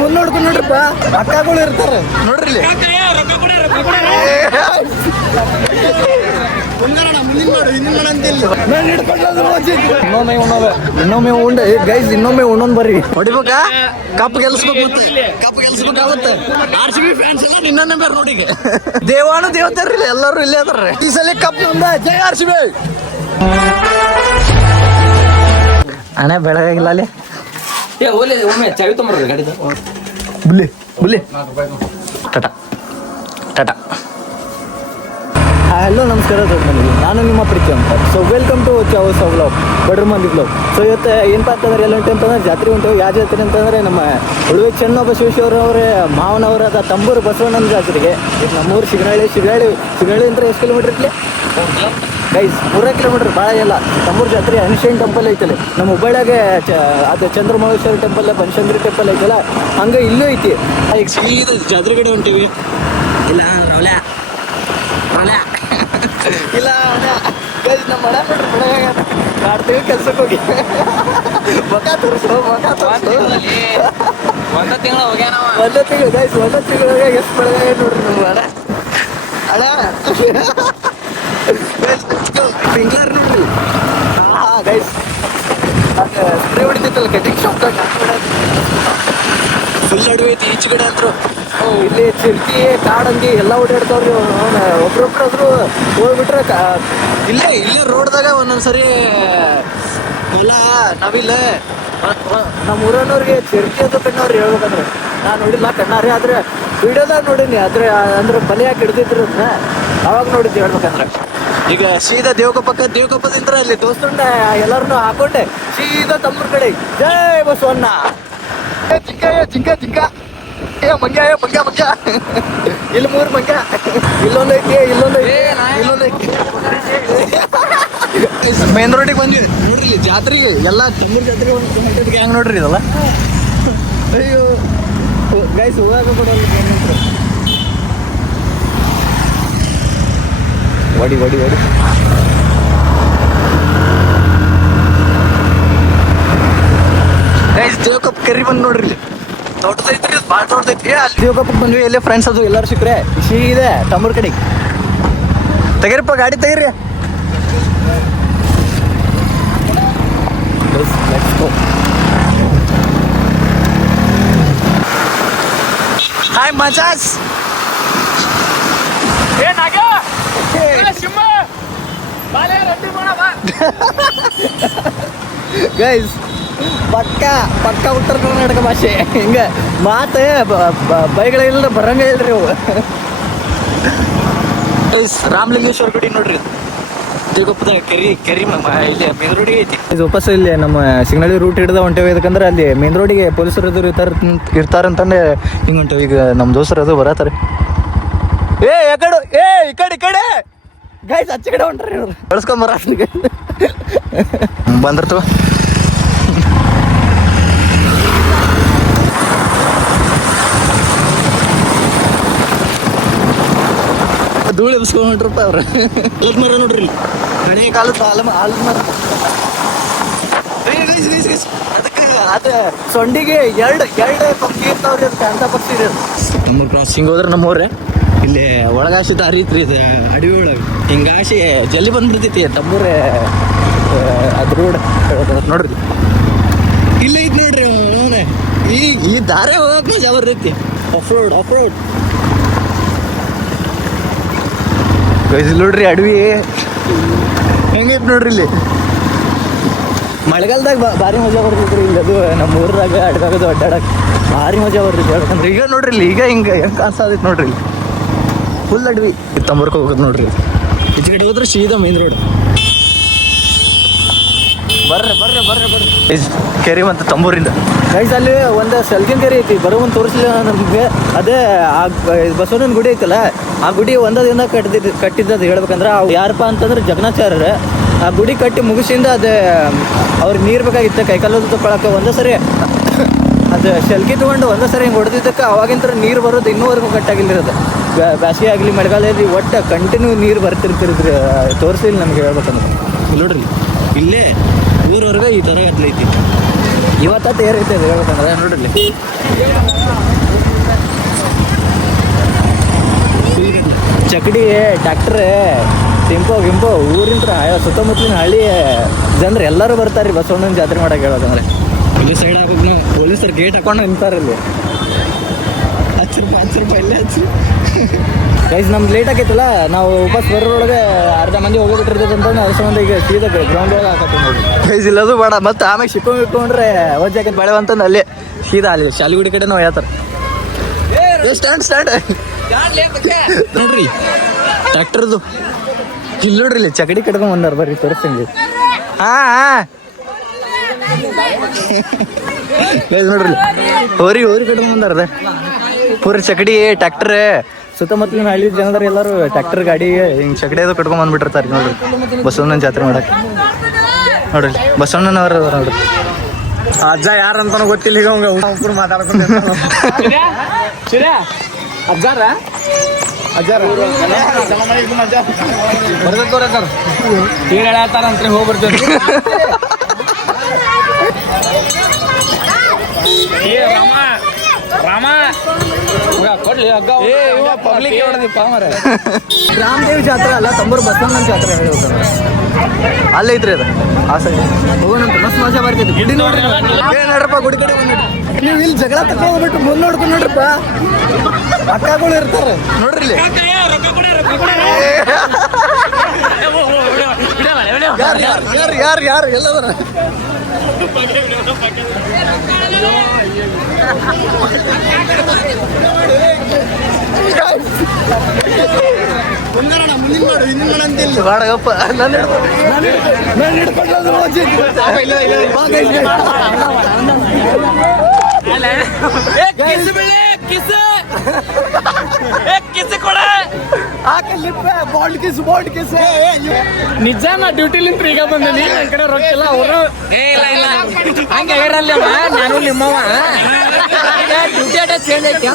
ಮುಂದೆ ನೋಡ್ಕೊಂಡು ನೋಡ್ರಪ್ಪ, ಅಕ್ಕಗಳು ಇರ್ತಾರ ನೋಡ್ರಿ. ಇನ್ನೊಮ್ಮೆ ಉಂಡೆ ಗೈಸ್, ಇನ್ನೊಮ್ಮೆ ಉಣ್ಣೊಂದ್ ಬರ್ರಿ. ಹೊಡಿಬೇಕಾ? ಕಪ್ ಗೆಲ್ಸ್ಬೇಕು, ಮತ್ತೆ ಕಪ್ ಗೆಲ್ಸ್ಬೇಕಾಗುತ್ತೆ. RCB ಫ್ಯಾನ್ಸ್ ಎಲ್ಲ ನಿನ್ನೆ ಬೇರೆ ನೋಡಿ. ದೇವಾನು ದೇವತಾರಿಲ್ಲ, ಎಲ್ಲರೂ ಇಲ್ಲೇ ಅದಾರ. ಈ ಸಲ ಕಪ್ ನಮ್ದ. ಜೈ RCB. ಅಣ್ಣ ಬೆಳಗಾಗಿಲ್ಲ ಅಲ್ಲಿ. ಒಮ್ಮೆ ಚಾವಿ ತೊಂಬರ್ರಿ ಗಾಡಿದ. ಬುಲ್ಲಿ ಬುಲ್ಲಿ ಟಾಟಾ ಟಾಟಾ. ಹಲೋ ನಮಸ್ಕಾರ ದೊಡ್ಡಮನಿಗೆ, ನಾನು ನಿಮ್ಮ ಪ್ರೀತಿ ಅಂತ. ಸೊ ವೆಲ್ಕಮ್ ಟು ಚಾವಸ್ ವ್ಲಾಗ್, ಬಡ್ರ ಮಂದಿ ವ್ಲಾಗ್. ಸೊ ಇವತ್ತು ಏನಪ್ಪ ಅಂತಂದ್ರೆ ಎಲ್ಲ ಉಂಟು ಅಂತಂದ್ರೆ ಜಾತ್ರೆ ಉಂಟು. ಯಾವ ಜಾತ್ರೆ ಅಂತಂದರೆ ನಮ್ಮ ಉಳುವೆ ಚೆನ್ನಬಸವೇಶ್ವರವ್ರ ಮಾವನವರಾದ ತಂಬೂರು ಬಸವಣ್ಣನ ಜಾತ್ರೆಗೆ. ನಮ್ಮೂರು ಶಿಗನಹಳ್ಳಿ ಅಂದ್ರೆ ಎಷ್ಟು ಕಿಲೋಮೀಟ್ರ್ ಇರಲಿ ಗೈಸ್? 3 ಕಿಲೋಮೀಟ್ರ್, ಭಾಳ ಇಲ್ಲ. ತಂಬೂರು ಜಾತ್ರೆ ಅನ್ಶೈನ್ ಟೆಂಪಲ್ ಐತಲ್ಲ ನಮ್ಮ ಹುಬ್ಬಳ್ಳಿಯಾಗೆ. ಅದು ಚಂದ್ರಮೌಳೇಶ್ವರ ಟೆಂಪಲ್, ಬನಶಂಕರಿ ಟೆಂಪಲ್ ಐತಲ್ಲ, ಹಂಗೆ ಇಲ್ಲೂ ಐತಿ. ಈಗ ಸೀದಾ ಜಾತ್ರೆ ಕಡೆ ಹೊಂಟೀವಿ. ಇಲ್ಲ ರೌಲ್ಯ ಇಲ್ಲ ಗೈಸ್, ನಮ್ಮ ಮನೆ ನೋಡ್ರಿ ಬೆಳಗಾಗ ಕಾಡ್ತೀವಿ ಕೆಲ್ಸಕ್ಕೆ ಹೋಗಿ. ಮಕ ತೋರಿಸು ಒಂದ ತಿಂಗಳು ಹೋಗ್ಯಾನ. ಒಂದೇ ತಿಂಗಳು ಗೈಸ್, ಒಂದೇ ತಿಂಗಳಾಗ ಎಷ್ಟು ಬೆಳಗಾಗ ನೋಡ್ರಿ ನಮ್ಮ ಮನೆ. ಅಣ್ಣ ಬೆಂಗ್ಳೂರು ನೋಡ್ರಿ. ಗೈಸ್ ಸ್ಪ್ರೇ ಹೊಡಿತೈತಲ್ಲ ಕಟಿಂಗ್ ಶಾಪ್ದಾಗ, ಫುಲ್ ಅಡುಗೆ ಐತಿ ಈಚೆ ಕಡೆ ಅಂತರು. ಇಲ್ಲಿ ಚಿರ್ಕಿ ಕಾಡಂಗಿ ಎಲ್ಲ ಓಡಾಡ್ತಾವ್ರಿ. ಒಬ್ರೊಬ್ರಾದ್ರು ಹೋಗ್ಬಿಟ್ರೆ ಇಲ್ಲೇ ರೋಡ್ದಾಗ ಒಂದೊಂದ್ಸರಿ ಹೊಲ ನಾವಿಲ್ಲ. ನಮ್ಮ ಊರನ್ನವ್ರಿಗೆ ಚಿರ್ಕಿ ಅದು ಕಣ್ಣವ್ರು ಹೇಳ್ಬೇಕಂದ್ರೆ ನಾನು ನೋಡಿಲ್ಲ ಕಣ್ಣಾರೆ, ಆದರೆ ವಿಡಿಯೋದಾಗ ನೋಡೀನಿ. ಅಂದ್ರೆ ಬಲಿ ಹಾಕಿ ಹಿಡ್ದಿದ್ರು ಅವಾಗ ನೋಡಿದ್ದೆ ಹೇಳ್ಬೇಕಂದ್ರೆ. ಈಗ ಸೀದಾ ದೇವಕೊಪ್ಪದಿಂದ ಅಲ್ಲಿ ದೋಸ್ತುಂಡ ಎಲ್ಲರನ್ನೂ ಹಾಕೊಂಡೆ ಸೀದಾ ತಮ್ಮೂರ್ ಕಡೆ. ಜೈ ಬಸವಣ್ಣ. ಜಿಂಕ ಮಂಗ್ಯ ಇಲ್ಲಿ 3 ಮಂಗ್ಯ, ಇಲ್ಲೊಂದೈತಿ. ಮೇನ್ ರೋಡಿಗೆ ಬಂದ್ವಿ ನೋಡ್ರಿ ಜಾತ್ರೆಗೆ. ಎಲ್ಲ ತಮ್ಮೂರ್ ಜಾತ್ರೆಗೆ ಒಂದು ಹೆಂಗ್ ನೋಡ್ರಿ ಇದಲ್ಲ. ಅಯ್ಯೋ ಗೈಸ್, ಹೋಗಾಕ ಕೊಡೋಲ್ಲ. ಹೊಡಿ ಗೈಸ್, ದೇವಕಪ್ಪ ಕರಿ ಬಂದು ನೋಡ್ರಿ. ದೊಡ್ಡದೈತ್ರಿ, ಭಾಳ ದೊಡ್ಡದೈತಿ. ಅಲ್ಲಿ ದೇವಕಪ್ಪ ಬಂದ್ವಿ. ಎಲ್ಲೇ ಫ್ರೆಂಡ್ಸ್ ಅದು ಎಲ್ಲರೂ ಸಿಕ್ಕರೆ ಇದೆ ತಮ್ಮೂರ್ ಕಡೆಗೆ. ತೆಗೀರಪ್ಪ ಗಾಡಿ ತೆಗೀರಿ. ಹಾಯ್ ಮಚಾಸ್. ಗೈಸ್ ಪಕ್ಕ ಉತ್ತರ ಕರ್ನಾಟಕ ಭಾಷೆ ಹಿಂಗೆ ಮಾತು ಬೈಗಳಿಲ್ಲ ಬರಂಗ ಇಲ್ರಿ ಅವು. ರಾಮಲಿಂಗೇಶ್ವರ ಗುಡಿ ನೋಡ್ರಿ, ದೇವಗೊಪ್ಪದ ಕೆರಿ ಇಲ್ಲಿ ಮೇನ್ ರೋಡಿಗೆ ಐತಿ. ಇದು ವಾಪಸ್ ಇಲ್ಲಿ ನಮ್ಮ ಸಿಗ್ನಳ್ಳಿ ರೂಟ್ ಹಿಡ್ದ ಹೊಂಟೇವಿ. ಯಾಕಂದ್ರೆ ಅಲ್ಲಿ ಮೇನ್ ರೋಡಿಗೆ ಪೊಲೀಸರು ಎದುರು ಇರ್ತಾರಂತಂದ್ರೆ ಹಿಂಗೆ ಹೊಂಟೇವಿ. ಈಗ ನಮ್ಮ ದೋಸ್ತರು ಅದು ಬರತ್ತಾರೆ. ಈ ಕಡೆ ಗೈಸ್, ಆಚೆ ಕಡೆ ಹೊಂಟ್ರಿ ಇವ್ರು ಬಳಸ್ಕೊಂಬರ ಬಂದಿರ್ತವ. ಧೂಳು ಎಬ್ಸ್ಕೊಂಡ್ರಪ್ಪ ಅವ್ರು. ಮರ ನೋಡ್ರಿ, ಹಣೆ ಕಾಲದ ಆಲದ ಮರ. ಅದಕ್ಕೆ ಅದು ಸೊಂಡಿಗೆ ಎರಡು ಪಕ್ಷಿ ಇರ್ತಾವ್ರಿ. ಅದಕ್ಕೆ ಅಂತ ಪಕ್ಷಿ ಇದೆ. ನಮ್ಮೂರು ಕ್ರಾಸಿಂಗ್ ಹೋದ್ರೆ ನಮ್ಮವ್ರೆ ಇಲ್ಲಿ ಒಳಗಾಸಿ ದಾರಿ ಐತ್ರಿ, ಇದು ಅಡವಿ ಒಳಗೆ. ಹಿಂಗಾಸಿ ಜಲ್ದಿ ಬಂದ್ಬಿಡ್ತೈತಿ ತಮ್ಮೂರೇ. ಅದು ರೋಡ್ ನೋಡ್ರಿ, ಇಲ್ಲೇ ಐತಿ ನೋಡ್ರಿ. ಅವನೇ ಈ ದಾರಿ ಹೋಗಕ್ಕೆ ಜಬರ್ ಐತಿ. ಆಫ್ ರೋಡ್ ನೋಡ್ರಿ ಅಡವಿ ಹೆಂಗೈತಿ ನೋಡ್ರಿ. ಇಲ್ಲಿ ಮಳೆಗಾಲದಾಗ ಭಾರಿ ಮಜಾ ಬರ್ತೈತ್ರಿ. ಇಲ್ಲಿ ಅದು ನಮ್ಮ ಊರಾಗ ಅಡ್ಗಾಗದು ಅಡ್ಡಾಡಕ್ಕೆ ಭಾರಿ ಮಜಾ ಬರ್ತೈತಿ ಹೇಳ್ಬೇಕಂದ್ರೆ. ಈಗ ನೋಡ್ರಿ ಇಲ್ಲಿ ಈಗ ಹೆಂಗೆ ಕಾಣಿಸ್ತೈತಿ ನೋಡ್ರಿ. ಇಲ್ಲಿ ಫುಲ್ ಅಡವಿ. ತಮ್ಮೂರ್ಗೆ ಹೋಗೋದು ನೋಡ್ರಿ. ಈಚೆ ಕಡೆ ಹೋದ್ರೆ ಸೀದಾ ಮೇನ್ ರೋಡ್. ಬರ್ರಿ ಕೆರೆ ಮತ್ತು ತಂಬೂರಿಂದ ಗೈಸ್. ಅಲ್ಲಿ ಒಂದು ಸೆಲ್ಗಿನ ಕೆರೆ ಐತಿ, ಬರೋ ಒಂದು ತೋರಿಸಲಿಲ್ಲ ನಮಗೆ. ಅದೇ ಆ ಬಸವಣ್ಣನ ಗುಡಿ ಐತಲ್ಲ, ಆ ಗುಡಿ ಒಂದದಿಂದ ಕಟ್ಟಿದ್ದದು ಹೇಳ್ಬೇಕಂದ್ರೆ ಅವು ಯಾರಪ್ಪ ಅಂತಂದ್ರೆ ಜಗನ್ನಾಚಾರ್ಯರು. ಆ ಗುಡಿ ಕಟ್ಟಿ ಮುಗಿಸಿಂದ ಅದು ಅವ್ರಿಗೆ ನೀರು ಬೇಕಾಗಿತ್ತು ಕೈಕಾಲದ ತೊಗೊಳಕ್ಕೆ. ಒಂದೇ ಸರಿ ಅದು ಶೆಲ್ಗಿ ತೊಗೊಂಡು ಒಂದೇ ಸರಿ ಹಿಂಗೆ ಹೊಡೆದಿದ್ದಕ್ಕೆ ಅವಾಗಿಂತ ನೀರು ಬರೋದು ಇನ್ನೂವರೆಗೂ ಕಟ್ಟಾಗಿಲ್ಲಿರೋದು. ಬೇಸಿಗೆ ಆಗಲಿ ಮಳೆಗಾಲದಲ್ಲಿ ಒಟ್ಟು ಕಂಟಿನ್ಯೂ ನೀರು ಬರ್ತಿರ್ತಿರಿದ್ರಿ. ತೋರಿಸಲಿಲ್ಲ ನಮಗೆ ಹೇಳ್ಬೇಕಂದ್ರೆ. ನೋಡ್ರಿ ಇಲ್ಲೇ ಊರವರೆಗೆ ಈ ಥರ ಎತ್ತಲೈತಿ. ಇವತ್ತ ತೇರೈತೆ ಹೇಳ್ಬೇಕಂದ್ರೆ ನೋಡ್ರಿ. ಚಕಡಿ ಟ್ಯಾಕ್ಟ್ರ್ ಟೆಂಪೋ ಗಿಂಪೋ ಊರಿಂತ್ರ ಸುತ್ತಮುತ್ತಲಿನ ಹಳ್ಳಿ ಜನರು ಎಲ್ಲರೂ ಬರ್ತಾರೆ ಬಸವಣ್ಣನ ಜಾತ್ರೆ ಮಾಡಕ್ಕೆ ಹೇಳೋದಂದ್ರೆ ಇಲ್ಲಿ ಸೈಡ್ ಹಾಕೋಕೆ ನಾವು ಪೊಲೀಸರು ಗೇಟ್ ಹಾಕೊಂಡು ನಿಂತಾರೆ ಇಲ್ಲಿ 10 ರೂಪಾಯಿ ಇಲ್ಲೇ ಹಚ್ಚಿ ಗೈಸ್ ನಮ್ದು ಲೇಟ್ ಆಗೈತಲ್ಲ ನಾವು ವಾಪಸ್ ಬರೋರೊಳಗೆ ಅರ್ಧ ಮಂದಿ ಹೋಗೋಬಿಟ್ಟಿರ್ತೈತೆ ಅಂತ ಅರ್ಧ ಮಂದಿ ಈಗ ಸೀದಾ ಗ್ರೌಂಡ್ ಒಳಗೆ ಹಾಕತ್ತೆ ನೋಡಿ ಗೈಸ್ ಇಲ್ಲದು ಬೇಡ ಮತ್ತೆ ಆಮೇಲೆ ಇಟ್ಕೊಂಡ್ರೆ ಒಜ್ಜಾಕೈತೆ ಬೆಳೆ ಅಂತಂದು ಅಲ್ಲೇ ಸೀದಾ ಅಲ್ಲಿ ಶಾಲಿಗುಡಿ ಕಡೆ ನಾವು ಹೇಳ್ತಾರೆ ಸ್ಟ್ಯಾಂಡ್ ನೋಡ್ರಿ ಟ್ರ್ಯಾಕ್ಟರ್ದು ಇಲ್ಲಿ ನೋಡ್ರಿ ಇಲ್ಲಿ ಚಕಡಿ ಕಟ್ಕೊಂಡ್ ಬಂದಾರ ಬರ್ರಿ ತೋರಿಸ್ತಂಗೆ ನೋಡ್ರಿ ಹೋರಿ ಕಟ್ಕೊಂಡ್ ಬಂದಾರ ಪೂರ ಚಕಡಿ ಟ್ರ್ಯಾಕ್ಟರ್ ಸುತ್ತಮುತ್ತಲಿನ ಹಳ್ಳಿ ಜನರು ಎಲ್ಲರೂ ಟ್ರ್ಯಾಕ್ಟರ್ ಗಾಡಿ ಹಿಂಗೆ ಚಕಡಿ ಅದು ಕಟ್ಕೊಂಡ್ ಬಂದ್ಬಿಟ್ಟಿರ್ತಾರೆ ನೋಡ್ರಿ ಬಸವಣ್ಣನ ಜಾತ್ರೆ ಮಾಡಕ್ಕೆ ನೋಡ್ರಿ ಬಸವಣ್ಣನವ್ರ ನೋಡ್ರಿ ಅಜ್ಜ ಯಾರಂತಾನು ಗೊತ್ತಿಲ್ಲ ಈಗ ಅವಂಗ ಮಾತಾಡ್ಕೊಂಡು ಅಜ್ಜಾರ ಬರ್ಬೇಕು ಸರ್ ಏನ್ ಹೇಳತ್ತಾರಂತ್ರಿ ಹೋಗ್ಬರ್ತೇನೆ ಕೊಡ್ಲಿ ರಾಮದೇವ್ ಜಾತ್ರೆ ಅಲ್ಲ ತಂಬೂರು ಬಸವಣ್ಣನ ಜಾತ್ರೆ ಅಲ್ಲೇ ಐತ್ರಿ ಅದು ಆ ಸೈಡ್ ಹೋಗೋಣಂತ ಮಸ್ತ್ ಮಜಾ ಬರ್ತೈತಿ ಗುಡಿ ನೋಡ್ರಿ ನೋಡ್ರಪ್ಪ ಗುಡಿ ಕಡೆ ನೀವು ಇಲ್ಲಿ ಜಗಳ ತಗೊಂಡ್ಬಿಟ್ಟು ಮುಂದೆ ನೋಡ್ಕೊಂಡು ನೋಡ್ರಪ್ಪ ಅಕ್ಕಗಳು ಇರ್ತಾರೆ ನೋಡ್ರಿ ಇಲ್ಲಿ ಯಾರು ಎಲ್ಲದರ ಬಾಡಗಪ್ಪ ನಿಜ ನಾ ಡ್ಯೂಟಿಲಿಂತ ಈಗ ಬಂದೀನಿ ನನ್ನ ಕಡೆ ರೊಕ್ಕಿಲ್ಲ ಅವರು ಹಂಗೆ ಹೇಳಲ್ಲ ನಾನು ನಿಮ್ಮವ ಡ್ಯೂಟಿ ಅಟ ಚೇಂಜ್ ಐತಿ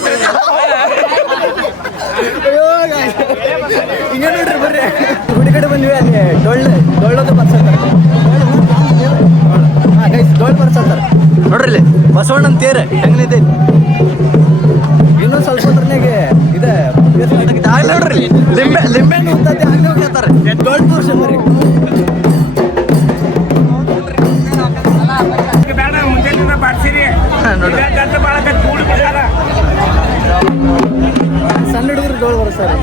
ಹಿಂಗೆ ನೋಡ್ರಿ ಬರ್ರಿ ಗುಡಿ ಕಡೆ ಬಂದ್ವಿ ಅಲ್ಲಿ ಡೊಳ್ಳೋದು ಬರ್ಸಂತಾರೆ ಡೊಳ್ಳು ಬರ್ಸಂತಾರೆ ನೋಡ್ರಿ ಇಲ್ಲಿ ಬಸವಣ್ಣನ ತೇರ ಹೆಂಗೈತೆ ಇನ್ನೊಂದು ಸ್ವಲ್ಪ ಹೊತ್ರನಾಗೆ ಇದೆ ನೋಡ್ರಿ ಲಿಂಬೆ ಹಣ್ಣು ಅಂತ ಹಂಗೆ ಹೋಗ್ತಾರೆ ಡೊಳ್ಳು ತೋರ್ಸ ಬರ್ರಿ ಸಣ್ಣ ಹುಡುಗರು ಡೋಳು ಬರ್ತಾರೆ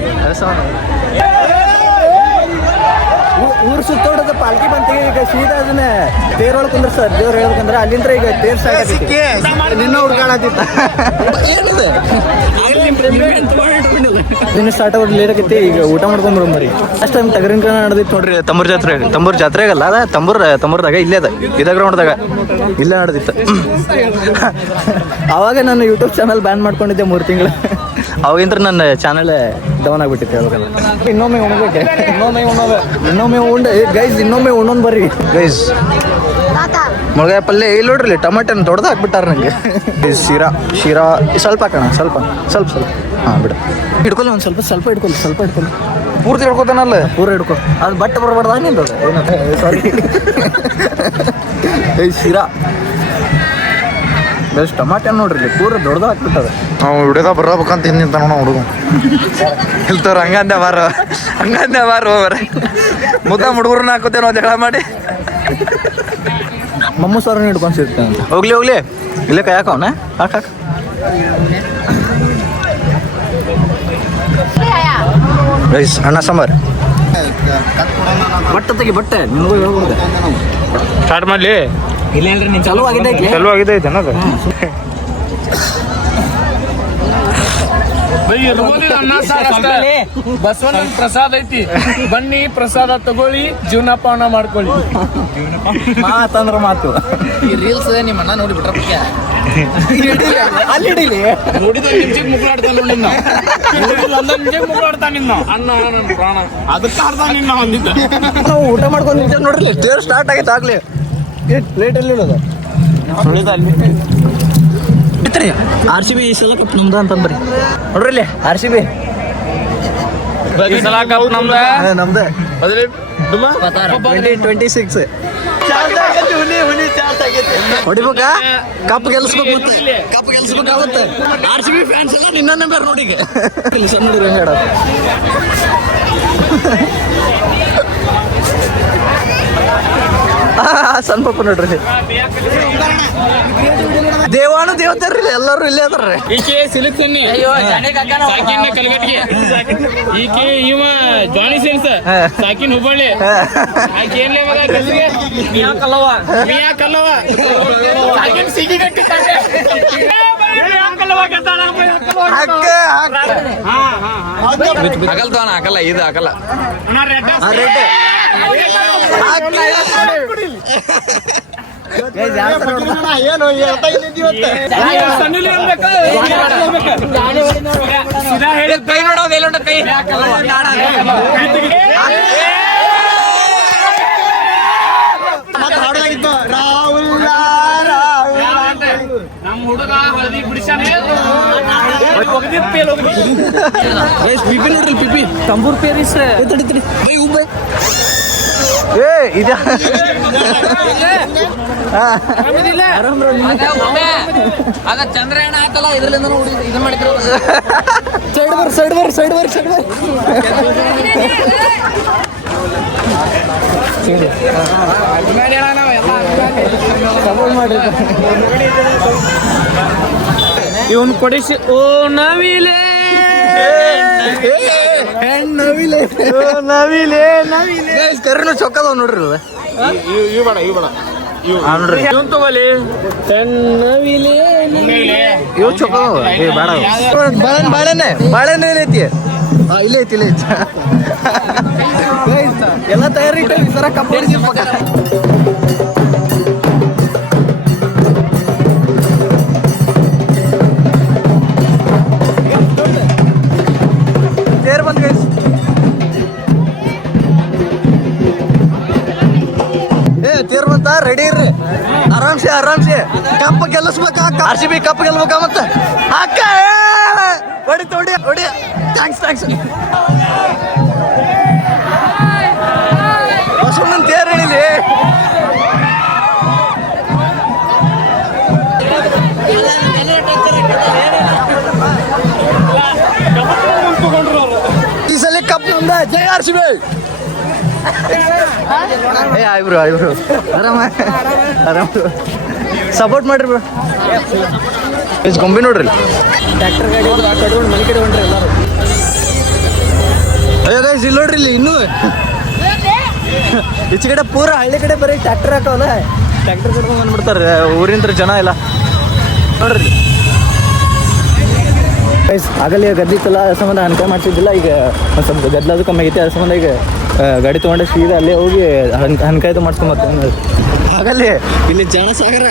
ಊರು ಸುತ್ತೋಡೋದು ಪಾಲ್ಕಿ ಬಂತೀಗ ಈಗ ಸೀದಾ ಅದನ್ನ ತೇರೊಳಗೆ ಕುಂದ್ರಸ್ತಾರೆ ದೇವ್ರು ಹೇಳ್ಬೇಕಂದ್ರೆ ಅಲ್ಲಿಂದ ಈಗ ತೇರ್ ಸ್ಟಾರ್ಟ್ ನಿನ್ನ ಹುಡ್ಕಾಡತ್ತಿತ್ತ ದಿನ ಸ್ಟಾರ್ಟ್ ಆಗೋದು ಲೇಟ್ ಆಗೈತಿ ಈಗ ಊಟ ಮಾಡ್ಕೊಂಡ್ರು ಮರಿ ಅಷ್ಟು ಟೈಮ್ ತಗರಿನ ನಡೆದಿತ್ತು ನೋಡ್ರಿ ತಂಬೂರು ಜಾತ್ರೆಗಲ್ಲ ಅದ ತಂಬೂರ್ದಾಗ ಇಲ್ಲೇ ಅದ ಇದ ಗ್ರೌಂಡ್ದಾಗ ಇಲ್ಲೇ ನಡೆದಿತ್ತು ಅವಾಗ ನಾನು ಯೂಟ್ಯೂಬ್ ಚಾನಲ್ ಬ್ಯಾನ್ ಮಾಡ್ಕೊಂಡಿದ್ದೆ 3 ತಿಂಗಳು ಅವಾಗಿಂದ್ರ ನನ್ನ ಚಾನಲ್ ಡೌನ್ ಆಗ್ಬಿಟ್ಟಿತ್ತು ಅವಾಗೆಲ್ಲ ಇನ್ನೊಮ್ಮೆ ಇನ್ನೊಮ್ಮೆ ಉಣ್ಣೋನ್ ಬರ್ರಿ ಗೈಸ್ ಮುಳಗಾಯ ಪಲ್ಯ ಇಲ್ಲಿ ನೋಡ್ರಿ ಟೊಮೆಟೊನ ದೊಡ್ಡದು ಹಾಕ್ಬಿಟ್ಟಾರ ನನಗೆ ಶಿರಾ ಸ್ವಲ್ಪ ಹಾಕೋಣ ಸ್ವಲ್ಪ ಹಾಂ ಬಿಡ ಹಿಡ್ಕೊಳ್ಳಿ ಒಂದು ಸ್ವಲ್ಪ ಹಿಡ್ಕೊಳ್ಳಿ ಪೂರ್ತಿ ಹಿಡ್ಕೊತಾನಲ್ಲ ಪೂರ ಹಿಡ್ಕೊ ಅದು ಬಟ್ಟೆ ಬರಬಾರ್ದ ನಿಂದು ಸಾರಿ ಶಿರಾ ಬೆಸ್ಟ್ ಟಮಾಟೆ ನೋಡ್ರಿ ಪೂರ ದೊಡ್ಡದು ಹಾಕ್ಬಿಟ್ಟದ ನಾವು ಹಿಡಿದ ಬರ್ಬೇಕಂತ ಹಿಂದಿಂತ ನೋಡ ಹುಡುಗ ಇಲ್ತವ್ರ ಹಂಗಂದೆ ಬಾರ ಹೋಗ್ರ ಮುದ್ದ ಹುಡುಗರನ್ನ ಹಾಕೋತೇನೋ ಜಗಳ ಮಾಡಿ ಮಮ್ಮ ಸರ್ ಹಿಡ್ಕೊಂಡು ಸಿಗ್ತೇನೆ ಅಂತ ಹೋಗ್ಲಿ ಇಲ್ಲೇ ಕೈ ಹಾಕವನ ಹಾಕ ರೈಸ್ ಅನ್ನ ಸಾಂಬಾರ್ ಬಟ್ಟೆ ನಿಮಗೂ ಹೇಳ್ಬೋದು ಸ್ಟಾರ್ಟ್ ಮಾಡ್ಲಿ ಇಲ್ಲ ಹೇಳ್ರಿ ನೀನು ಚಲೋ ಆಗಿದೆ ಅನ್ನೋದು ಬಸವಣ್ಣನ ಪ್ರಸಾದ ಐತಿ ಬನ್ನಿ ಪ್ರಸಾದ ತಗೊಳ್ಳಿ ಜೀವನ ಪಾವನ ಮಾಡ್ಕೊಳ್ಳಿ ಮಾತಂದ್ರ ಮಾತು ಈ ರೀಲ್ಸ್ ನಿಮ್ಮ ಅಣ್ಣ ನೋಡಿ ಬಿಟ್ರ ಅಲ್ಲಿ ಹಿಡೀಲಿ ನೋಡಿದ ನಿಮ್ಜಿಗೆ ಮುಗ್ಲಾಡ್ತಾನ ನೋಡಿ ನಿಮ್ಜಿಗೆ ಮುಗ್ಲಾಡ್ತಾನ ನಿನ್ನ ಅಣ್ಣ ನನ್ನ ಪ್ರಾಣ ಅದಕ್ಕೆ ಅರ್ಧ ನಿನ್ನ ಹೊಂದಿದ್ದ ನಾವು ಊಟ ಮಾಡ್ಕೊಂಡು ನೋಡ್ರಿ ತೇರು ಸ್ಟಾರ್ಟ್ ಆಗೈತೆ ಆಗ್ಲಿ ಪ್ಲೇಟಲ್ಲಿ ಇಡೋದು RCB ಈ ಸಲ ಕಪ್ ನಮ್ದ ಅಂತಂದ್ರಿ ನೋಡ್ರಿ ಇಲ್ಲಿ RCB ಕಪ್ ನಮ್ದ ನಮ್ದೆ 2026 ಹುಲಿ ಚಾರ್ಜ್ ಆಗೈತೆ ಹೊಡಿಬೇಕಾ ಕಪ್ ಗೆಲ್ಸ್ಬೇಕು ಮತ್ತೆ ಕಪ್ ಗೆಲ್ಸ್ಬೇಕಾಗುತ್ತೆ RCB ಫ್ಯಾನ್ಸ್ ಎಲ್ಲ ನಿನ್ನ ನಂಬರ್ ನೋಡಿ ಈಗ ಇಲ್ಲಿ ಸಣ್ಣ ಹುಡುಗರು ಹೆಂಗ್ ಆಡೋದು ಸಣ್ಣ ಪಾಪ ನೋಡ್ರಿ ದೇವಾನು ದೇವತಾರ್ರಿ ಎಲ್ಲರೂ ಇಲ್ಲೇ ಅದಾರ್ರಿ ಈಕೆ ಸಿಲ್ಕ್ ಸನ್ನಿ ಸಾಕಿನ ಕಲ್ಗಟ್ಟಿಗೆ ಈಕೆ ಇವ ಜಾನಿ ಸಿನ್ಸ್ ಸಾಕಿನ ಹುಬ್ಬಳ್ಳಿ ಆಕೆ ಏನ್ಲೇ ಮಗ ಕಲ್ಸಿಗೆ ಮಿಯಾ ಕಲ್ಲವ ಸಾಕಿನ ಸಿಗಿ ಗಟ್ಟಿ ಸಾಕೆ ಹಾಕಲ್ಲ ಇದು ಹಾಕಲ್ಲ ಏನು ಕೈ ನೋಡೋದು ಎಲ್ಲ ಕೈ ನಮ್ಮ ಹುಡುಗ ಹಳದಿ ಬಿಡಿಸಾನೆ ಪಿಪಿ ನೋಡ್ರಿ ಪಿಪಿ ತಂಬೂರ್ ಪೇರಿಸ್ ತಡಿತ್ರಿ ಏ ಇದ ಅದ ಚಂದ್ರಯಾನ ಆತಲ್ಲ ಇದ್ರಲ್ಲಿಂದ ಇದು ಮಾಡಿದ್ರು ಸೈಡ್ ಬರ್ ಇವನ್ ಕೊಡಿಸಿ ಓ ನವಿಲೆ ನವಿಲೆ ಕರಿನು ಚೊಕ್ಕದವ್ ನೋಡ್ರಿ ಇವ್ ಬೇಡ ನೋಡ್ರಿ ಇವನ್ ತಗೋಲಿ ನವಿಲೆ ಇವ್ ಚೊಕ್ಕದವ ಏ ಬೇಡ ಬಾಳೆನೆ ಏನೈತಿ ಇಲ್ಲೇ ಐತಿ ಎಲ್ಲ ತಯಾರಿ ಸರ ಕಪ್ ತೇರ್ ಬಂದ್ ಗೈಸ್ ತೇರ್ ಬಂತ ರೆಡಿ ಇರ್ರಿ ಆರಾಮ್ಸೆ ಕಪ್ ಗೆಲ್ಲಿಸ್ಬೇಕ RCB ಕಪ್ ಗೆಲ್ಬೇಕ ಮತ್ತ ಅಕ್ಕ ಹೊಡಿ ಥ್ಯಾಂಕ್ಸ್ ಬಸವಣ್ಣನ ತೇರ್ ಹೇಳಿಲಿ ಈ ಸಲ ಕಪ್ ನಮ್ದ ಜೈ RCB ಏ ಆಯ್ಬ್ರು ಆರಾಮ ಸಪೋರ್ಟ್ ಮಾಡ್ರಿ ಬ್ರೋ ಗೊಂಬೆ ನೋಡ್ರಿ ಟ್ರ್ಯಾಕ್ಟರ್ ಗಾಡಿ ಕಟ್ಕೊಂಡು ಮನೆ ಕಡೆ ಹೊಂಟ್ರಿ ಎಲ್ಲರೂ ಅಯ್ಯೋ ಗೈಸ್ ಇಲ್ಲಿ ನೋಡ್ರಿ ಇಲ್ಲಿ ಇನ್ನೂ ಈಚೆ ಕಡೆ ಪೂರ ಹಳ್ಳಿ ಕಡೆ ಬರೀ ಟ್ರ್ಯಾಕ್ಟರ್ ಹಾಕವಲ್ಲ ಟ್ರ್ಯಾಕ್ಟರ್ ಕಟ್ಕೊಂಡು ಬಂದ್ಬಿಡ್ತಾರೆ ಊರಿಂದ್ರ ಜನ ಇಲ್ಲ ನೋಡ್ರಿ ಗೈಸ್ ಆಗಲೇ ಗದ್ದಿತ್ತಲ್ಲ ಅದ್ರ ಸಂಬಂಧ ಅನ್ಕ ಮಾಡ್ತಿದ್ದಿಲ್ಲ ಈಗ ಒಂದು ಸ್ವಲ್ಪ ಗದ್ದಲದು ಕಮ್ಮಿ ಆಗೈತೆ ಅದ್ರ ಸಂಬಂಧ ಈಗ ಗಾಡಿ ತೊಗೊಂಡೆ ಸೀದಾ ಅಲ್ಲೇ ಹೋಗಿ ಹನ್ಕಾಯ್ದು ಮಾಡ್ಸ್ಕೊಂಬರ್ತೀನಿ ಆಗಲ್ಲಿ ಇಲ್ಲಿ ಜನ ಸಾಗರ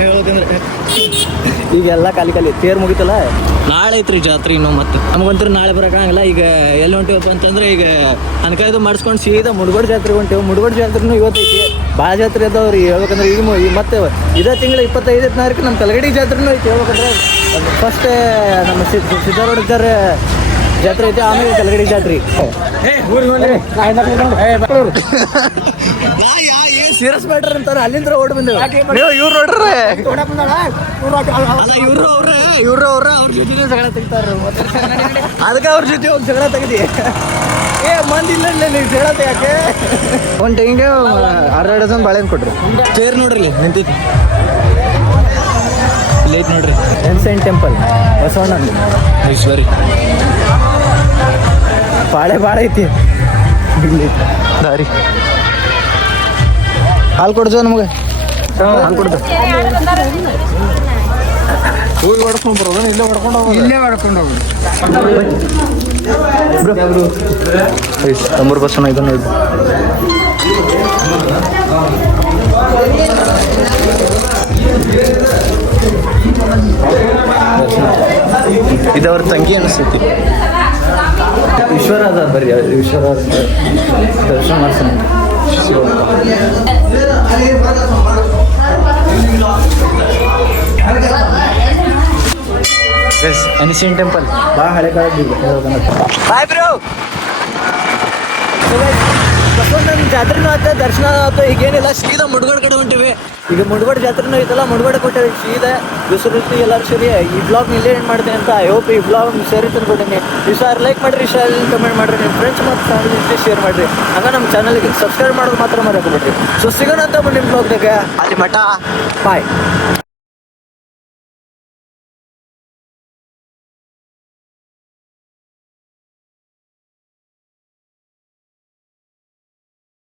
ಹೇಳ್ಬೇಕಂದ್ರೆ ಈಗೆಲ್ಲ ಖಾಲಿ ತೇರ್ ಮುಗಿತಲ್ಲ ನಾಳೆ ಐತ್ರಿ ಜಾತ್ರೆ ಇನ್ನು ಮತ್ತೆ ನಮಗಂತೂ ನಾಳೆ ಬರೋಕ್ಕಾಗಲ್ಲ ಈಗ ಎಲ್ಲಿ ಹೊಂಟಿವಪ್ಪ ಅಂತಂದ್ರೆ ಈಗ ಹನ್ಕಾಯ್ದು ಮಾಡಿಸ್ಕೊಂಡು ಸೀದಾ ಮುಡ್ಗೋಡ್ ಜಾತ್ರೆ ಹೊಂಟೇವು ಮುಡ್ಗೋಡ್ ಜಾತ್ರೆನೂ ಇವತ್ತೈತಿ ಭಾಳ ಜಾತ್ರೆ ಅದಾವ್ರಿ ಹೇಳ್ಬೇಕಂದ್ರೆ ಈಗ ಮತ್ತೆ ಇದೇ ತಿಂಗಳ 25ನೇ ತಾರೀಕು ನಮ್ಮ ಕಲಗಡಿ ಜಾತ್ರೆನೂ ಐತಿ ಹೇಳ್ಬೇಕಂದ್ರೆ ಫಸ್ಟ್ ನಮ್ಮ ಸಿದ್ದಾರೂಢ ಜಾತ್ರೆ ಐತೆ ಆಮೇಲೆ ಕಲಗಡಿ ಜಾತ್ರೆ ಸೀರಿಯಸ್ ಮ್ಯಾಟರ್ ಅಂತಾರೆ ಅಲ್ಲಿಂದ ಓಡ್ ಬಂದೇವು ನೀವು ಇವ್ರು ನೋಡ್ರಿ ಅಲ್ಲ ಇವ್ರು ಅವ್ರ ಜೊತೆ ಜಗಳ ತೆಗಿತಾರ ಅದಕ್ಕೆ ಅವ್ರ ಜೊತೆ ಹೋಗಿ ಜಗಳ ತೆಗ್ದಿ ಏ ಮಂದಿ ಇಲ್ಲ ನೀವು ಜಗಳ ತೆಗಿಯಾಕೆ ಒಂದು ಟೈಮ್ಗೆ ಅರ್ಧ ಡಜನ್ ಬಾಳೆಹಣ್ಣು ಕೊಡ್ರಿ ತೇರ್ ನೋಡ್ರಿ ನಿಂತೈತಿ ಇಲ್ಲಿ ಐತಿ ನೋಡ್ರಿ ಎನ್ಸೈನ್ ಟೆಂಪಲ್ ಬಸವಣ್ಣ ಈಶ್ವರಿ ಬಾಳೆ ಐತಿ ಇಲ್ಲಿ ದಾರಿ ಹಾಲು ಕೊಡ್ತೀವ ನಮಗೆ ಹಾಲು ಕೊಡ್ತೀವಿ ಹೋಗಿ ಹೊಡ್ಕೊಂಡು ಬರೋದು ಇಲ್ಲೇ ಹೊಡ್ಕೊಂಡು ಹೋಗೋದು ತಂಬೂರು ಬಸವಣ್ಣ ಇದನ್ನು ಇದು ಇದವ್ರ ತಂಗಿ ಅನಿಸ್ತೈತಿ ಈಶ್ವರ ಅದ ಬರ್ರಿ ಈಶ್ವರ ದರ್ಶನ ಮಾಡ್ಸೋಣ ಅನಿಸಿಯನ್ ಟೆಂಪಲ್ ಭಾಳ ಹಳೆ ಕಾಲದ ಬಾಯ್ ಬ್ರೋ ಬಸವಣ್ಣನ ಜಾತ್ರೆನೂ ಆಯ್ತು ದರ್ಶನ ಆಯ್ತು. ಈಗೇನಿಲ್ಲ ಸೀದಾ ಮುಡ್ಗೋಡ್ ಕಡೆ ಹೊಂಟಿವಿ. ಈಗ ಮುಡ್ಗೋಡ್ ಜಾತ್ರೆನೂ ಐತಲ್ಲ, ಮುಡ್ಗೋಡ್ ಕೊಟ್ಟೇವಿ ಸೀದಾ ಬಿಸಿರುತ್ತಿ ಎಲ್ಲರೂ ಸೇರಿ. ಈ ಬ್ಲಾಗ್ ಇಲ್ಲೇ ಏನು ಮಾಡ್ತೀನಿ ಅಂತ ಐ ಹೋಪ್ ಈ ಬ್ಲಾಗ್ ಸೇರಿ ತಂದ್ಕೊಡ್ತೀನಿ. ಇಷ್ಟ ಲೈಕ್ ಮಾಡಿರಿ, ಇಷ್ಟ ಕಮೆಂಟ್ ಮಾಡಿರಿ, ನಿಮ್ಮ ಫ್ರೆಂಡ್ಸ್ ಮತ್ತು ಫ್ಯಾಮಿಲಿ ಜೊತೆ ಶೇರ್ ಮಾಡಿರಿ. ಹಂಗ ನಮ್ಮ ಚಾನಲ್ಗೆ ಸಬ್ಸ್ಕ್ರೈಬ್ ಮಾಡೋದು ಮಾತ್ರ ಮರೆಯಕ್ಕೆ ಬಿಡ್ರಿ. ಸೊ ಸಿಗೋಣ ಅಂತ ನಿಮ್ಮ ಬ್ಲಾಗ್ದಾಗ. ಅಲ್ಲಿ ಮಠ ಬಾಯ್.